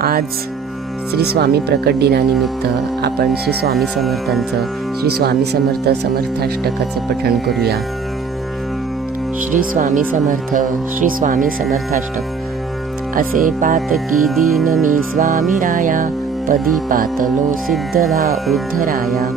आज श्री स्वामी प्रकट दिनानिमित्त आपण श्री स्वामी समर्थांचं श्री स्वामी समर्थ समर्थाष्टकाचं पठण करूया. श्री स्वामी समर्थ श्री स्वामी समर्थाष्टक. असे पातकी दीन मी स्वामी राया, पदी पातलो सिद्ध व्हा उद्धराया.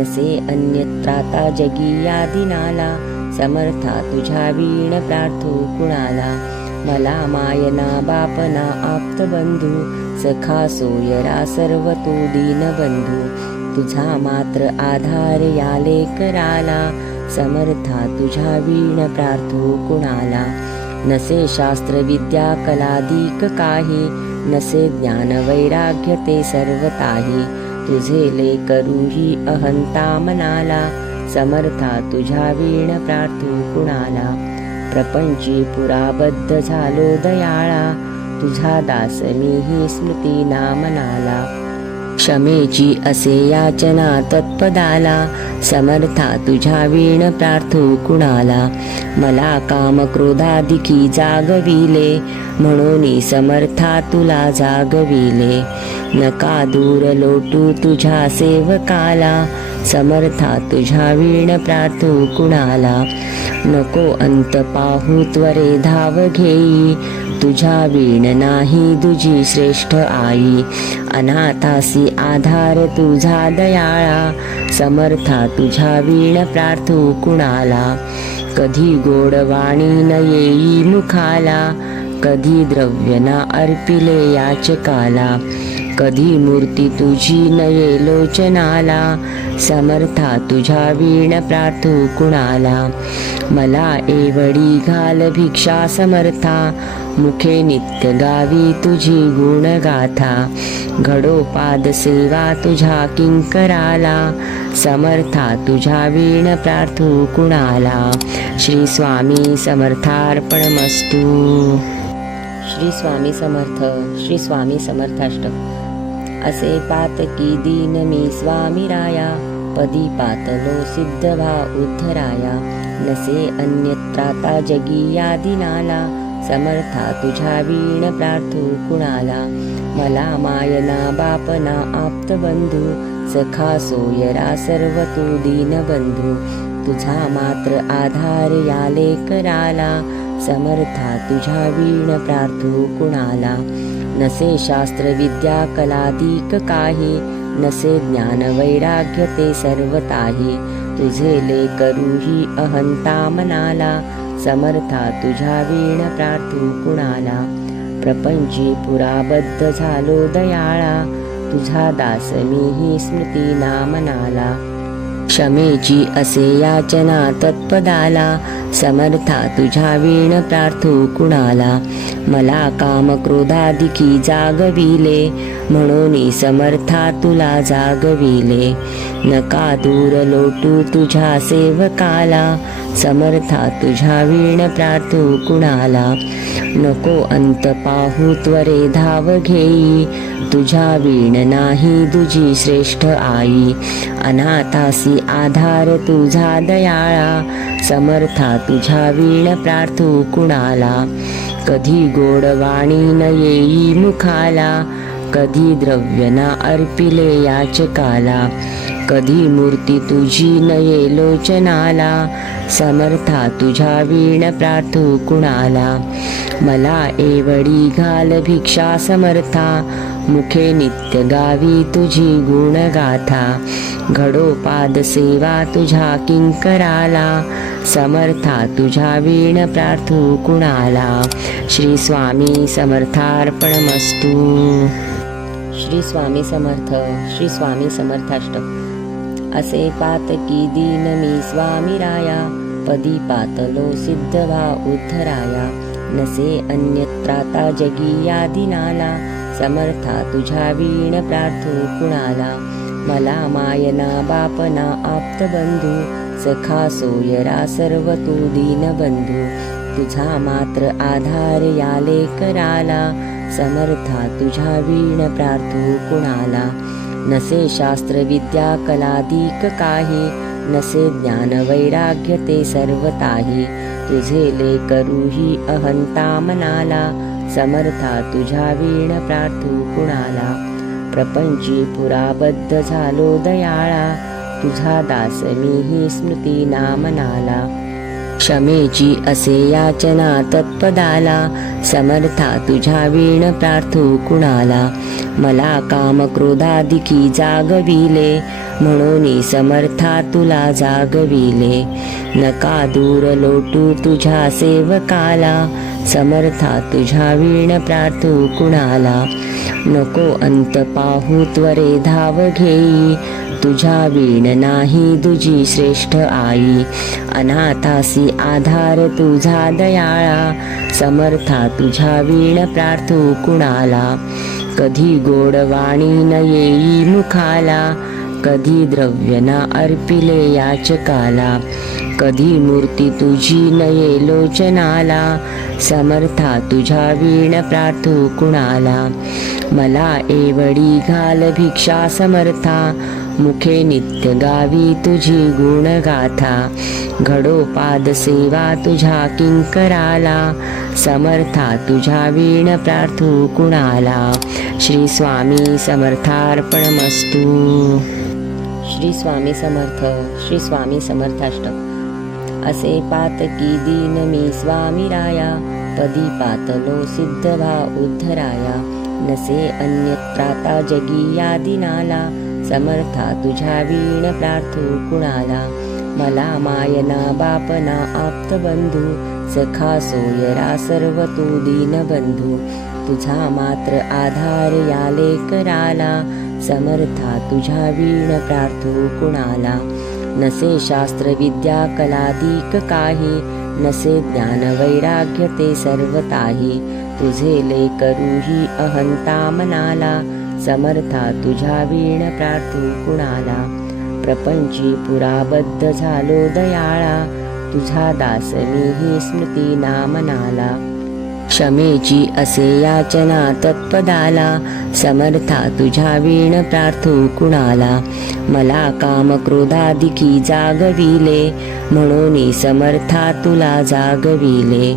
नसे अन्यत्राता जगी या दिनाला, समर्था तुझ्या वीण प्रार्थो कुणाला. मला मायना बापना आप्त बंधू, सखा सोयरा सर्व तू दीनबंधू. तुझा मात्र आधार या लेकराला, समर्था तुझ्या वीण प्रार्थो कुणाला. नसे शास्त्र विद्या कलादिक काही, नसे ज्ञान वैराग्य ते सर्वताही. तुझे लेकरूही अहंता मनाला, समर्था तुझ्या वीण प्रार्थो कुणाला. प्रपंची पुराबद्ध झालो दयाळा, तुझा दास मीही स्मृती नामनाला. क्षमेची असे याचना तत्पदाला, समर्था तुझ्या वीण प्रार्थो कुणाला. मला काम क्रोधादिकी जागविले, म्हणून समर्था तुला जागविले. नका दूर लोटू तुझ्या सेवकाला, समर्था तुझ्या वीण प्रार्थो कुणाला. नको अंत पाहू त्वरे धाव घेई, तुझ्या वीण नाही तुझी श्रेष्ठ आई. अनाथासी आधार तुझा दयाळा, समर्था तुझ्या वीण प्रार्थो कुणाला. कधी गोड वाणी न येई मुखाला, कधी द्रव्य ना अर्पिले याचकाला. कधी मूर्ती तुझी नये लोचनाला, समर्था तुझ्या वीण प्रार्थो कुणाला. मला एवढी घाल भिक्षा समर्था, मुखे नित्य गावी तुझी गुणगाथा. घडोपाद सेवा तुझ्या किंकराला, समर्था तुझ्या वीण प्रार्थो कुणाला. श्री स्वामी समर्थार्पणमस्तु. श्री स्वामी समर्थ श्री स्वामी समर्थाष्टक. असे पातकी दीन मी स्वामी राया, पदी पातलो सिद्ध व्हा उद्धराया. नसे अन्यत्राता जगी या दिनाला, समर्था तुझ्या वीण प्रार्थो कुणाला. मला मायना बापना आप्त बंधू, सखा सोयरा सर्व तू दीनबंधू. तुझा मात्र आधार या लेकराला, समर्था तुझ्या वीण प्रार्थो कुणाला. नसे शास्त्र विद्या कलादिक काही, नसे ज्ञान वैराग्य ते सर्वताही. तुझे लेकरूही अहंता मनाला, समर्था तुझ्या वीण प्रार्थो कुणाला. प्रपंची पुराबद्ध झालो दयाळा, तुझा दास मीही स्मृती नामनाला. क्षमेची असे याचना तत्पदाला, समर्था तुझ्या वीण प्रार्थो कुणाला. मला काम क्रोधादिकी जागविले, म्हणून समर्था तुला जागविले. नका दूर लोटू तुझ्या सेवकाला, समर्था तुझ्या वीण प्रार्थो कुणाला. नको अंत पाहू त्वरे धाव घेई, तुझ्या वीण नाही तुझी श्रेष्ठ आई. अनाथासी आधार तुझा दयाळा, समर्था तुझ्या वीण प्रार्थो कुणाला. कधी गोड वाणी न येई मुखाला, कधी द्रव्य ना अर्पिले याचकाला. कधी मूर्ती तुझी नये लोचनाला, समर्था तुझ्या वीण प्रार्थो कुणाला. मला एवढी घाल भिक्षा समर्था, मुखे नित्य गावी तुझी गुणगाथा. घडोपाद सेवा तुझ्या किंकराला, समर्था तुझ्या वीण प्रार्थो कुणाला. श्री स्वामी समर्थार्पणमस्तु. श्री स्वामी समर्थ श्री स्वामी समर्थाष्टक. असे पातकी दीन मी स्वामी राया, पदी पातलो सिद्ध व्हा उद्धराया. नसे अन्यत्राता जगी या दिनाला, समर्था तुझ्या वीण प्रार्थो कुणाला. मला मायना बापना आप्त बंधू, सखा सोयरा सर्व तू दीनबंधू. तुझा मात्र आधार या लेकराला, समर्था तुझ्या वीण प्रार्थो कुणाला. नसे शास्त्र विद्या कलादिक काही, नसे ज्ञान वैराग्य ते सर्वताही. तुझे लेकरूही अहंता मनाला, समर्था तुझ्या वीण प्रार्थू कुणाला. प्रपंची पुराबद्ध झालो दयाळा, तुझा दास मीही स्मृती नामनाला. क्षमेची असे याचना तत्पदाला, समर्था तुझ्या वीण प्रार्थू कुणाला. मला काम क्रोधादिकी जागविले, म्हणून समर्था तुला जागविले. नका दूर लोटू तुझ्या सेवकाला, समर्था तुझ्या वीण प्रार्थू कुणाला. नको अंत पाहू त्वरे धाव घेई, तुझ्या वीण नाही तुझी श्रेष्ठ आई. अनाथासी आधार तुझा दयाळा, समर्था तुझ्या वीण प्रार्थू कुणाला. कधी गोड वाणी न येई मुखाला, कधी द्रव्य न अर्पिले याचकाला. कधी मूर्ती तुझी नये लोचनाला, समर्था तुझ्या वीण प्रार्थू कुणाला. मला एवढी घाल भिक्षा समर्था, मुखे नित्य गावी तुझी गुणगाथा. घडोपाद सेवा तुझ्या किंकराला, समर्था तुझ्या वीण प्रार्थू कुणाला. श्री स्वामी समर्थार्पणमस्तु. श्री स्वामी समर्थ. श्री स्वामी समर्थाष्टक. असे पातकी दीन मी स्वामी राया, पदी पातलो सिद्ध भा उद्धराया. नसे अन्यत्राता जगी या दिनाला, समर्था तुझ्या वीण प्रार्थू कुणाला. मला मायना बापना आप्त बंधू, सखा सोयरा सर्व तू दीनबंधू. तुझा मात्र आधार या लेकराला, समर्था तुझ्या वीण प्रार्थू कुणाला. नसे शास्त्र विद्या कलादिक काही, नसे ज्ञान वैराग्य ते सर्वताही. तुझे लेकरूही अहंता मनाला, समर्था तुझ्या वीण प्रार्थू कुणाला. प्रपंची पुराबद्ध झालो दयाळा, तुझा दास मीही स्मृती नामनाला. क्षमेची असे याचना तत्पदाला, समर्था तुझ्या वीण प्रार्थू कुणाला. मला काम क्रोधादिकी जागविले, म्हणून समर्था तुला जागविले.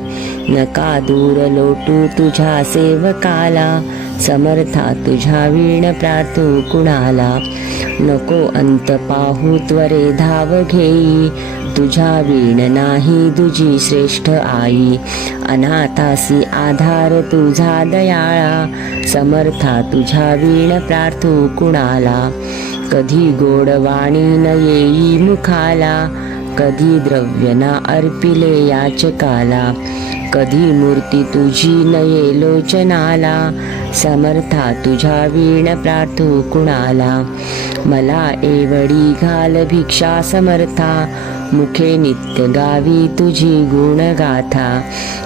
नका दूर लोटू तुझ्या सेवकाला, समर्था तुझ्या वीण प्रार्थू कुणाला. नको अंत पाहू त्वरे धाव घेई, तुझ्या वीण नाही तुझी श्रेष्ठ आई. अनाथासी आधार तुझा दयाळा, समर्था तुझ्या वीण प्रार्थू कुणाला. कधी गोड वाणी न येई मुखाला, कधी द्रव्य न अर्पिले याचकाला. कधी मूर्ती तुझी नये लोचनाला, समर्था तुझ्या वीण प्रार्थू कुणाला. मला एवढी घाल भिक्षा समर्था, मुखे नित्य गावी तुझी गुणगाथा.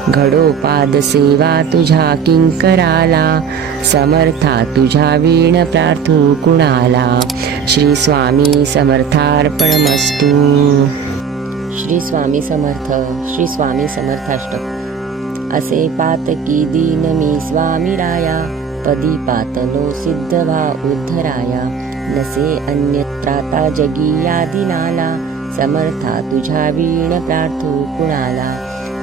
घडोपाद सेवा तुझ्या किंकराला, समर्था तुझ्या वीण प्रार्थू कुणाला. श्री स्वामी समर्थार्पणमस्तु. श्री स्वामी समर्थ. श्री स्वामी समर्थाष्टक. असे पातकी दीन मी स्वामी राया, पदी पातलो सिद्ध भा उद्धराया. नसे अन्यत्राता जगी या दिनाला, समर्था तुझ्या वीण प्रार्थू कुणाला.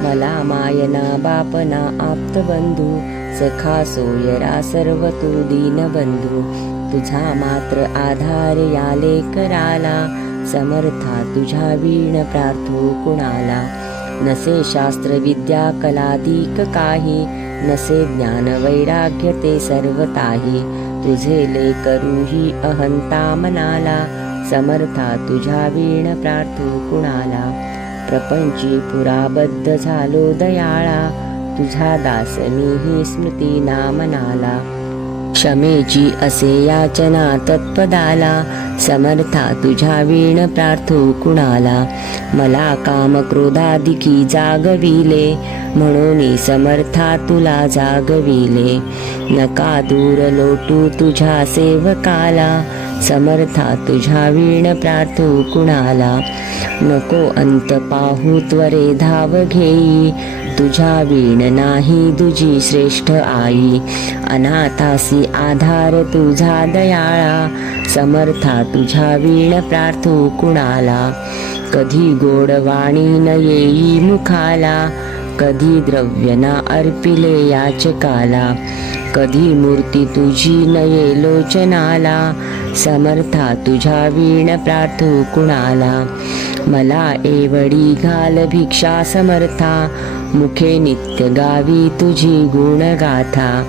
मला मायना बापना आप्त बंधू, सखा सोयरा सर्व तू दीनबंधू. तुझा मात्र आधार या लेकराला, समर्था तुझ्या वीण प्रार्थू कुणाला. नसे शास्त्र विद्या कलादिक काही, नसे ज्ञान वैराग्य ते सर्वताही. तुझे लेकरूही अहंता मनाला, समर्था तुझ्या वीण प्रार्थू कुणाला. प्रपंची पुराबद्ध झालो दयाळा, तुझा दास मीही स्मृती नामनाला. क्षमेची असे याचना तत्पदाला, समर्था तुझ्या वीण प्रार्थू कुणाला. मला काम क्रोधादिकी जागविले, म्हणून समर्था तुला जागविले. नका दूर लोटू तुझ्या सेवकाला, समर्था तुझ्या वीण प्रार्थू कुणाला. नको अंत पाहू त्वरे धाव घेई, तुझ्या वीण नाही तुझी श्रेष्ठ आई. अनाथासी आधार तुझा दयाळा, समर्था तुझ्या वीण प्रार्थू कुणाला. कधी गोड वाणी न येई मुखाला, कधी द्रव्य ना अर्पिले याचकाला, कधी मूर्ती तुझी नये लोचनाला, समर्था तुझ्या वीण प्रार्थू कुणाला. मला एवढी घाल भिक्षा समर्था, मुखे नित्य गावी तुझी गुणगाथा.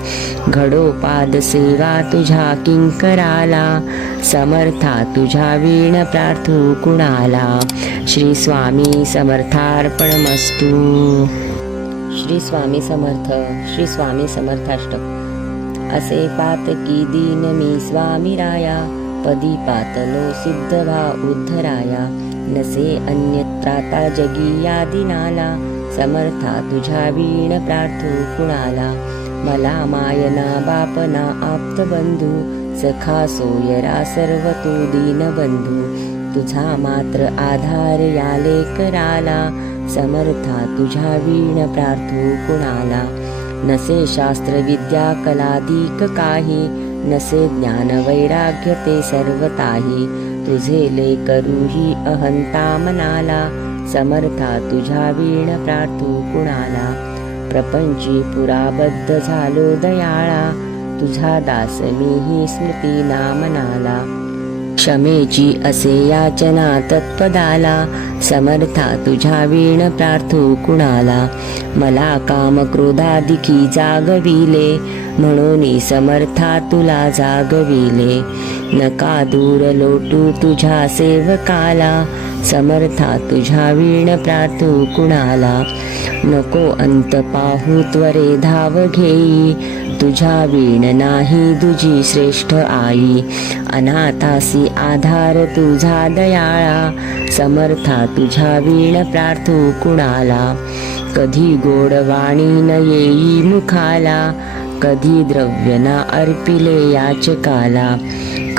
घडो पाद सेवा तुझ्या किंकराला, समर्था तुझ्या वीण प्रार्थू कुणाला. श्री स्वामी समर्थार्पणमस्तु. श्री स्वामी समर्थ. श्री स्वामी समर्थाष्टक. असे पातकी दीन मी स्वामी राया, पदी पातलो सिद्ध भा उद्धराया. नसे अन्यत्राता जगी या दिनाला, समर्था तुझ्या वीण प्रार्थू कुणाला. मला मायना बापना आप्त बंधू, सखा सोयरा सर्व तू दीनबंधू. तुझा मात्र आधार या लेकराला, समर्था तुझ्या वीण प्रार्थू कुणाला. नसे शास्त्र विद्या कलाधिक काही, नसे ज्ञान वैराग्य ते सर्वताही. तुझे लेकरूही अहंता मनाला, समर्था तुझ्या वीण प्रार्थू कुणाला. प्रपंची पुराबद्ध झालो दयाळा, तुझा दास मीही स्मृती नामनाला. क्षमेची असे याचना तत्पदाला, समर्था तुझ्या वीण प्रार्थू कुणाला. मला काम क्रोधादिकी जागविले, म्हणून समर्था तुला जागविले. नका दूर लोटू तुझ्या सेवकाला, समर्था तुझ्या वीण प्रार्थू कुणाला. नको अंत पाहू त्वरे धाव घेई, तुझ्या वीण नाही तुझी श्रेष्ठ आई. अनाथासी आधार तुझा दयाळा, समर्था तुझ्या वीण प्रार्थू कुणाला. कधी गोडवाणी न येई मुखाला, कधी द्रव्य ना अर्पिले याचकाला.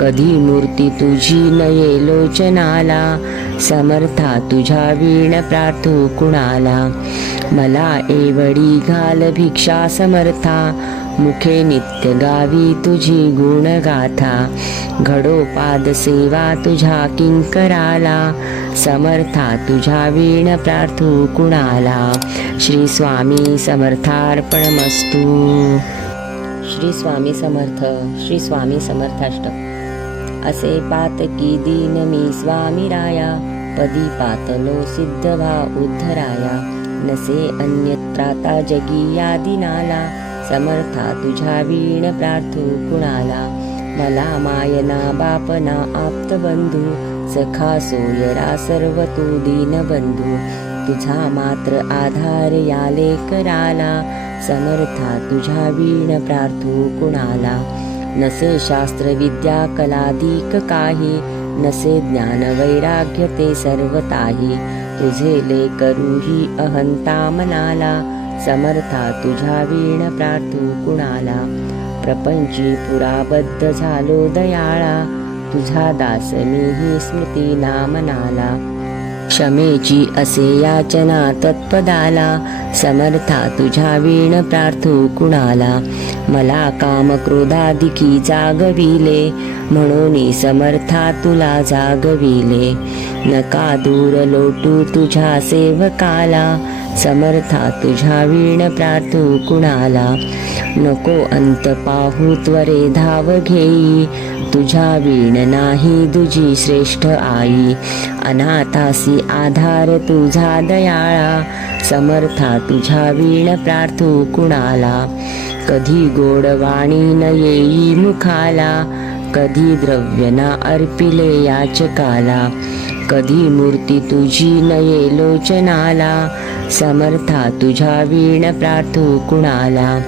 कधी मूर्ती तुझी नये लोचनाला, समर्था तुझ्या वीण प्रार्थू कुणाला. मला एवढी घाल भिक्षा समर्था, मुखे नित्य गावी तुझी गुणगाथा. घडो पाद सेवा तुझ्या किंकराला, समर्था तुझ्या वीण प्रार्थू कुणाला. श्री स्वामी समर्थार्पणमस्तु. श्री स्वामी समर्थ. श्री स्वामी समर्थाष्टक. असे पातकी दीन मी स्वामी राया, पदी पातलो सिद्ध भा उद्धराया. नसे अन्यत्राता जगी या दिनाला, समर्था तुझ्या वीण प्रार्थू कुणाला. मला मायना बापना आप्त बंधू, सखा सोयरा सर्व तू दीनबंधू. तुझा मात्र आधार या लेकराला, समर्था तुझ्या वीण प्रार्थू कुणाला. नसे शास्त्र विद्या कलाधिक काही, नसे ज्ञान वैराग्य ते सर्वताही. तुझे लेकरूही अहंता मनाला, समर्था तुझ्या वीण प्रार्थू कुणाला. प्रपंची पुराबद्ध झालो दयाळा, तुझा दास मीही स्मृती नामनाला. क्षमेची असे याचना तत्पदाला, समर्था तुझ्या वीण प्रार्थू कुणाला. मला काम क्रोधादिकी जागविले, म्हणून समर्था तुला जागविले. नका दूर लोटू तुझ्या सेवकाला, समर्था तुझ्या वीण प्रार्थू कुणाला. नको अंत पाहू त्वरे धाव घेई, तुझ्या वीण नाही तुझी श्रेष्ठ आई. अनाथासी आधार तुझा दयाळा, समर्था तुझ्या वीण प्रार्थू कुणाला. कधी गोडवाणी न येई मुखाला, कधी द्रव्य ना अर्पिले याचकाला. कधी मूर्ती तुझी नये लोचनाला, समर्था तुझ्या वीण प्रार्थू कुणाला.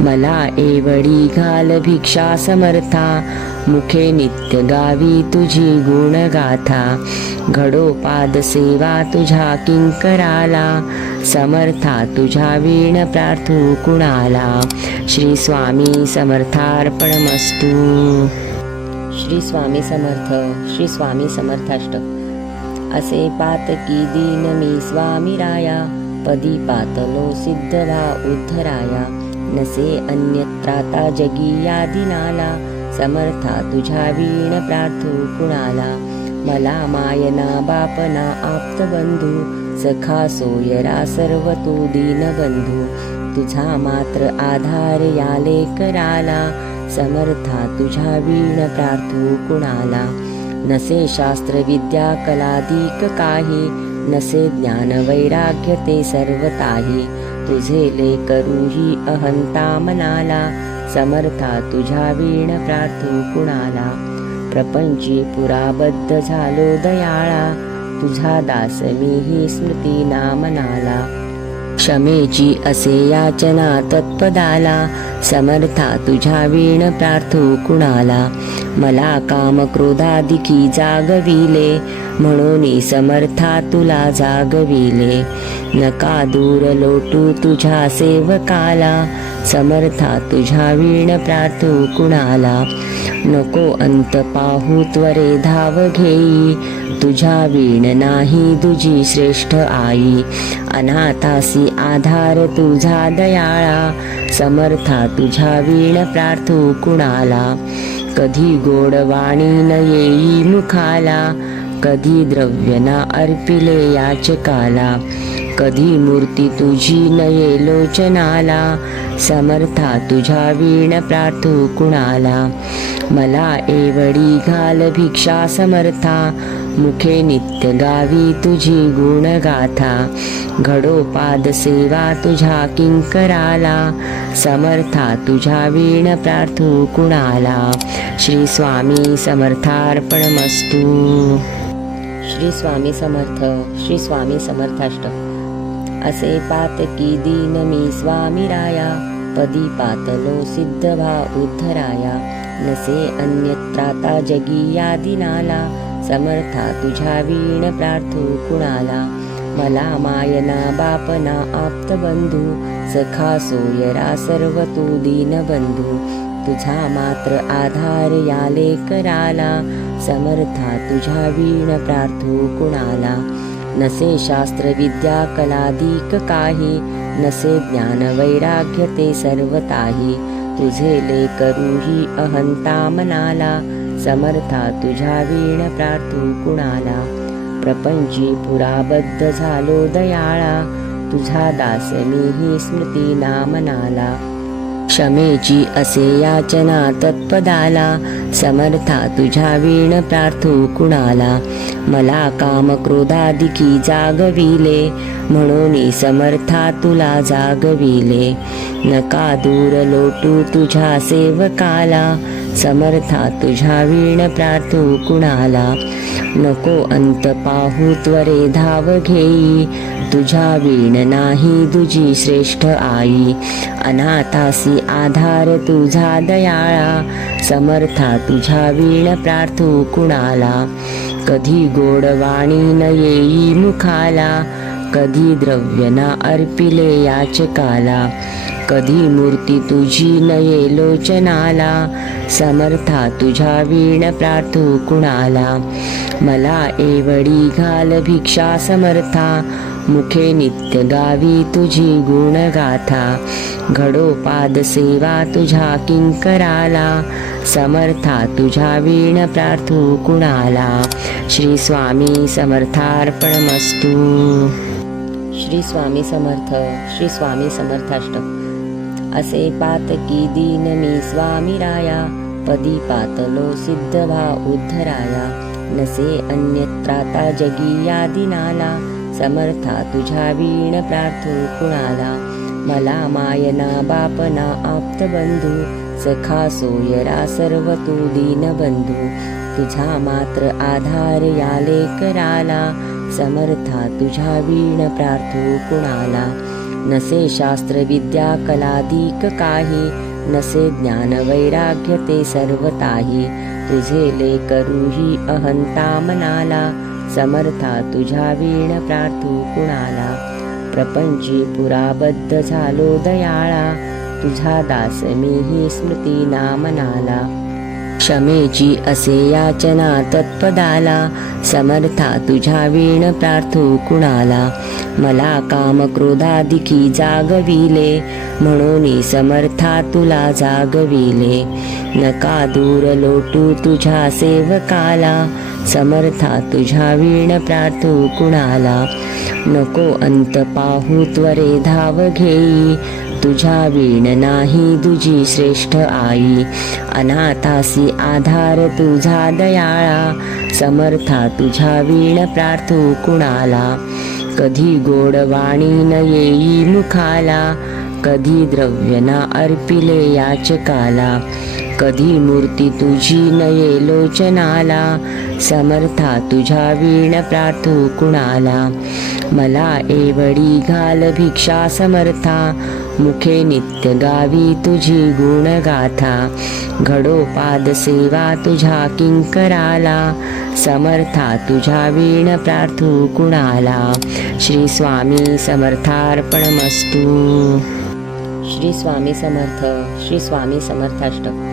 मला एवढी घाल भिक्षा समर्था, मुखे नित्य गावी तुझी गुणगाथा. घडो पाद सेवा तुझ्या किंकराला, समर्था तुझ्या वीण प्रार्थू कुणाला. श्री स्वामी समर्थार्पणमस्तु. श्री स्वामी समर्थ. श्री स्वामी समर्थाष्टक. असे पातकी दीन मी स्वामी राया, पदी पातलो सिद्ध भा उद्धराया. नसे अन्यत्राता जगी या दिनाला, समर्था तुझ्या वीण प्रार्थू कुणाला. मला मायना बापना आप्त बंधू, सखा सोयरा सर्व तू दीनबंधू तुझा मात्र आधार याले कराला समर्था तुझ्या वीण प्रार्थू कुणाला नसे शास्त्र विद्या कलादिक काही नसे ज्ञान वैराग्य ते सर्व ताही तुझे लेकरूही अहंता मनाला समर्था तुझ्या वीण प्रार्थू कुणाला प्रपंची पुराबद्ध झालो दयाळा तुझा दास मीही स्मृती नामनाला क्षमेची असे याचना तत्पदाला समर्था तुझ्या वीण प्रार्थू कुणाला मला काम क्रोधादिकी जागविले म्हणून समर्था तुला जागविले नका दूर लोटू तुझ्या सेवकाला समर्था तुझ्या वीण प्रार्थू कुणाला नको अंत पाहू त्वरे धाव घेई तुझ्या वीण नाही तुझी श्रेष्ठ आई अनाथासी आधार तुझा दयाळा समर्था तुझ्या वीण प्रार्थू कुणाला कधी गोड वाणी न येई मुखाला कधी द्रव्य ना अर्पिले याचकाला कधी मूर्ती तुझी नये लोचनाला समर्था तुझ्या वीण प्रार्थू कुणाला मला एवढी घाल भिक्षा समर्था मुखे नित्य गावी तुझी गुणगाथा घडोपाद सेवा तुझ्या किंकराला समर्था तुझ्या वीण प्रार्थू कुणाला श्री स्वामी समर्थार्पणमस्तु श्री स्वामी समर्थ श्री स्वामी समर्थाष्टक असे पातकी दीन मी स्वामी राया पदी पातलो सिद्ध भा उद्धराया नसे अन्यत्राता जगी या दिनाला समर्था तुझ्या वीण प्रार्थू कुणाला मला मायना बापना आप्त बंधू सखा सोयरा सर्व तू दीनबंधू तुझा मात्र आधार याले कराला समर्था तुझ्या वीण प्रार्थू कुणाला नसे शास्त्र विद्या कलादिक काही नसे ज्ञान वैराग्य ते सर्व ताही तुझे लेकरूही अहंता मनाला समर्था तुझ्या वीण प्रार्थू कुणाला प्रपंची पुराबद्ध झालो दयाळा तुझा दास मीही स्मृती नामनाला क्षमेची असे याचना तत्पदाला समर्था तुझ्या वीण प्रार्थू कुणाला मला काम क्रोधादिकी जागविले म्हणून समर्था तुला जागविले नका दूर लोटू तुझ्या सेवकाला समर्था तुझ्या वीण प्रार्थू कुणाला नको अंत पाहू त्वरे धाव घेई तुझ्या वीण नाही तुझी श्रेष्ठ आई अनाथासी आधार तुझा दयाळा समर्था तुझ्या वीण प्रार्थू कुणाला कधी गोड वाणी न येई मुखाला कधी द्रव्य ना अर्पिले याचकाला कधी मूर्ती तुझी नये लोचनाला समर्था तुझ्या वीण प्रार्थू कुणाला मला एवढी घाल भिक्षा समर्था मुखे नित्य गावी तुझी गुणगाथा घडोपाद सेवा तुझ्या किंकराला समर्था तुझ्या वीण प्रार्थू कुणाला श्री स्वामी समर्थार्पणमस्तु श्री स्वामी समर्थ श्री स्वामी समर्थाष्टक असे पातकी दीन मी स्वामी राया पदी पातलो सिद्ध भा उद्धराया नसे अन्यत्राता जगी या दिनाला समर्था तुझ्या वीण प्रार्थू कुणाला मला मायना बापना आप्त बंधू सखा सोयरा सर्व तू दीनबंधू तुझा मात्र आधार याले कराला समर्था तुझ्या वीण प्रार्थू कुणाला नसे शास्त्र विद्या कलादिक काही नसे ज्ञान वैराग्य ते सर्व ताही तुझे लेकरूही अहंता मनाला समर्था तुझ्या वीण प्रार्थू कुणाला प्रपंची पुराबद्ध झालो दयाळा तुझा दास मीही स्मृती नामनाला क्षमेची असे याचना तत्पदाला, समर्था तुझ्या वीण प्रार्थू कुणाला. मला काम क्रोधादिकी जागविले, म्हणून समर्था तुला जागविले. नका दूर लोटू तुझ्या सेवकाला, समर्था तुझ्या वीण प्रार्थू कुणाला. नको अंत पाहू त्वरे धाव घेई, तुझ्या वीण नाही तुझी श्रेष्ठ आई. अनाथासी आधार तुझा दयाळा, समर्था तुझ्या वीण प्रार्थू कुणाला. कधी गोड वाणी न येई मुखाला, कधी द्रव्य ना अर्पिले याचकाला. कधी मूर्ती तुझी नये लोचनाला, समर्था तुझ्या वीण प्रार्थू कुणाला. मला एवढी घाल भिक्षा समर्था, मुखे नित्य गावी तुझी गुणगाथा. घडोपाद सेवा तुझ्या किंकराला, समर्था तुझ्या वीण प्रार्थू कुणाला. श्री स्वामी समर्थार्पणमस्तु. श्री स्वामी समर्थ. श्री स्वामी समर्थाष्टक.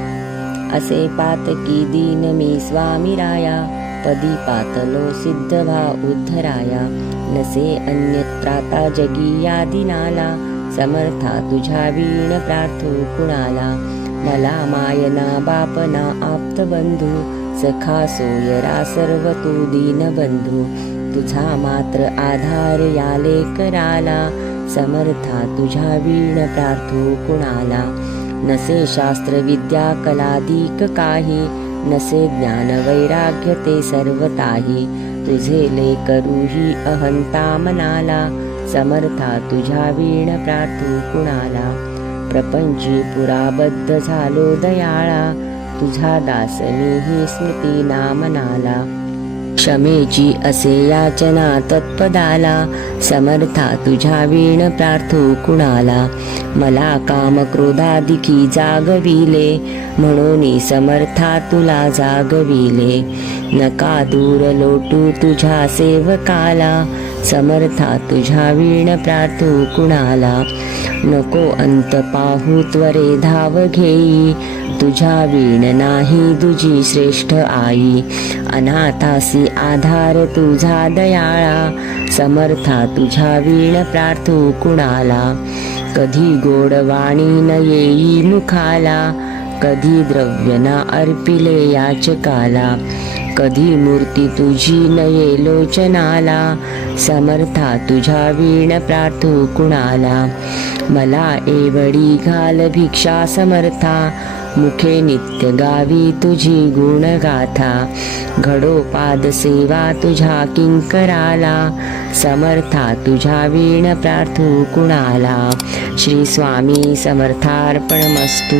असे पातकी दीन मी स्वामी राया, पदी पातलो सिद्ध भा उद्धराया. नसे अन्यत्राता जगी या दिनाला, समर्था तुझ्या वीण प्रार्थू कुणाला. मला मायना बापना आप्त बंधू, सखा सोयरा सर्व तू दीनबंधू. तुझा मात्र आधार या लेकराला, समर्था तुझ्या वीण प्रार्थू कुणाला. नसे शास्त्र विद्या कलादिक काही, नसे ज्ञान वैराग्य ते सर्वताही. तुझे लेकरूही अहंता मनाला, समर्था तुझ्या वीण प्रार्थू कुणाला. प्रपंची पुराबद्ध झालो दयाळा, तुझा दासनी ही स्मृती नामनाला. क्षमेची असे याचना तत्पदाला, समर्था तुझ्या वीण प्रार्थू कुणाला. मला काम क्रोधादिकी जागविले, म्हणून समर्था तुला जागविले. नका दूर लोटू तुझ्या सेवकाला, समर्था तुझ्या वीण प्रार्थू कुणाला. नको अंत पाहू त्वरे धाव घेई, तुझ्या वीण नाही तुझी श्रेष्ठ आई. अनाथासी आधार तुझा दयाळा, समर्था तुझ्या वीण प्रार्थू कुणाला. कधी गोड वाणी न येई मुखाला, कधी द्रव्य ना अर्पिले याचकाला. कधी मूर्ती तुझी नये लोचनाला, समर्था तुझ्या वीण प्रार्थू कुणाला. मला एवढी घाल भिक्षा समर्था, मुखे नित्य गावी तुझी गुणगाथा. घडोपाद सेवा तुझ्या किंकराला, समर्था तुझ्या वीण प्रार्थू कुणाला. श्री स्वामी समर्थार्पणमस्तु.